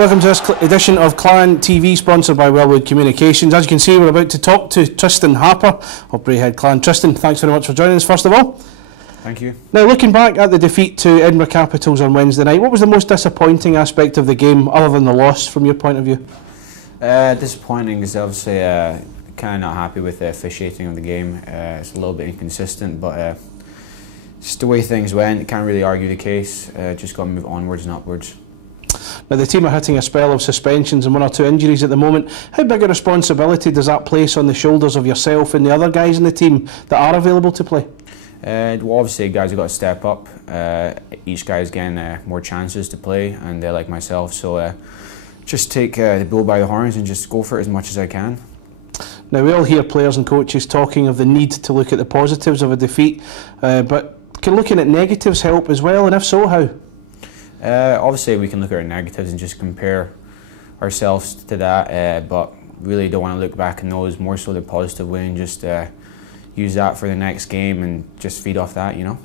Welcome to this edition of Clan TV, sponsored by Wellwood Communications. As you can see, we're about to talk to Tristan Harper of Braehead Clan. Tristan, thanks very much for joining us, first of all. Thank you. Now, looking back at the defeat to Edinburgh Capitals on Wednesday night, what was the most disappointing aspect of the game, other than the loss, from your point of view? Disappointing is obviously kind of not happy with the officiating of the game. It's a little bit inconsistent, but just the way things went, can't really argue the case. Just got to move onwards and upwards. Now, the team are hitting a spell of suspensions and 1 or 2 injuries at the moment. How big a responsibility does that place on the shoulders of yourself and the other guys in the team that are available to play? Well, obviously guys have got to step up. Each guy's getting more chances to play, and like myself, so just take the bull by the horns and just go for it as much as I can. Now, we all hear players and coaches talking of the need to look at the positives of a defeat, but can looking at negatives help as well, and if so, how? Obviously we can look at our negatives and just compare ourselves to that, but really don't want to look back on those, more so the positive way, and just use that for the next game and just feed off that, you know.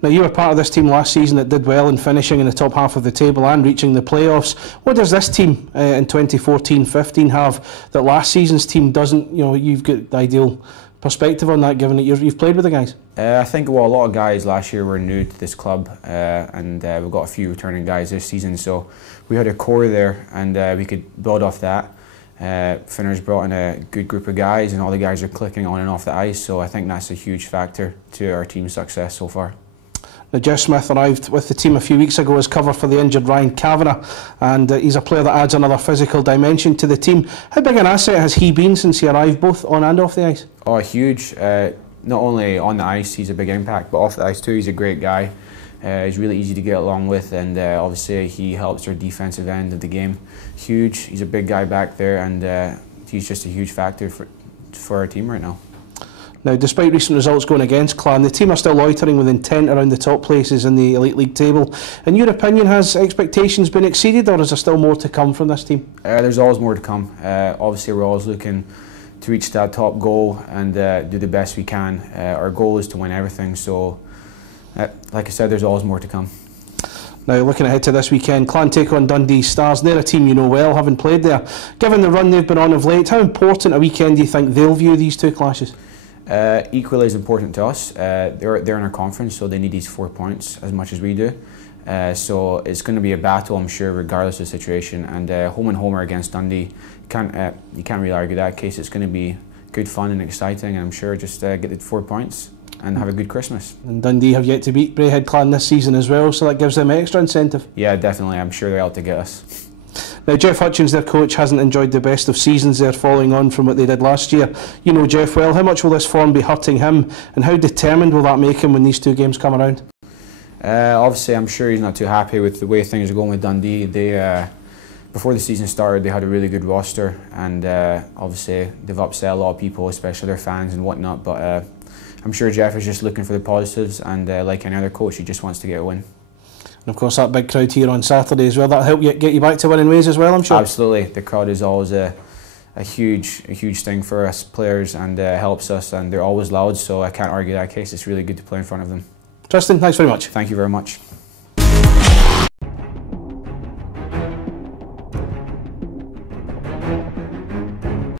Now, you were part of this team last season that did well in finishing in the top half of the table and reaching the playoffs. What does this team in 2014-15 have that last season's team doesn't? You know, you've got the ideal perspective on that, given that you've played with the guys. I think, well, a lot of guys last year were new to this club, and we've got a few returning guys this season, so we had a core there, and we could build off that. Finner's brought in a good group of guys, and all the guys are clicking on and off the ice, so I think that's a huge factor to our team's success so far. Now, Jeff Smith arrived with the team a few weeks ago as cover for the injured Ryan Kavanagh, and he's a player that adds another physical dimension to the team. How big an asset has he been since he arrived, both on and off the ice? Oh, huge. Not only on the ice, he's a big impact, but off the ice too, he's a great guy. He's really easy to get along with, and obviously he helps our defensive end of the game. Huge. He's a big guy back there, and he's just a huge factor for our team right now. Now, despite recent results going against Clan, the team are still loitering with intent around the top places in the Elite League table. In your opinion, has expectations been exceeded, or is there still more to come from this team? There's always more to come. Obviously, we're always looking to reach that top goal and do the best we can. Our goal is to win everything, so like I said, there's always more to come. Now, looking ahead to this weekend, Clan take on Dundee Stars. They're a team you know well, having played there. Given the run they've been on of late, how important a weekend do you think they'll view these two clashes? Equally as important to us. They're in our conference, so they need these 4 points as much as we do. So it's going to be a battle, I'm sure, regardless of the situation. And home and homer against Dundee, you can't really argue that case. It's going to be good fun and exciting, and I'm sure just get the 4 points and have a good Christmas. And Dundee have yet to beat Braehead Clan this season as well, so that gives them extra incentive. Yeah, definitely. I'm sure they're out to get us. Now, Jeff Hutchins, their coach, hasn't enjoyed the best of seasons there, following on from what they did last year. You know Jeff well. How much will this form be hurting him, and how determined will that make him when these 2 games come around? Obviously, I'm sure he's not too happy with the way things are going with Dundee. They, before the season started, they had a really good roster, and obviously they've upset a lot of people, especially their fans and whatnot. But I'm sure Jeff is just looking for the positives, and like any other coach, he just wants to get a win. And of course, that big crowd here on Saturday as well, that'll help get you back to winning ways as well, I'm sure. Absolutely. The crowd is always a huge thing for us players, and helps us, and they're always loud, so I can't argue that case. It's really good to play in front of them. Tristan, thanks very much. Thank you very much.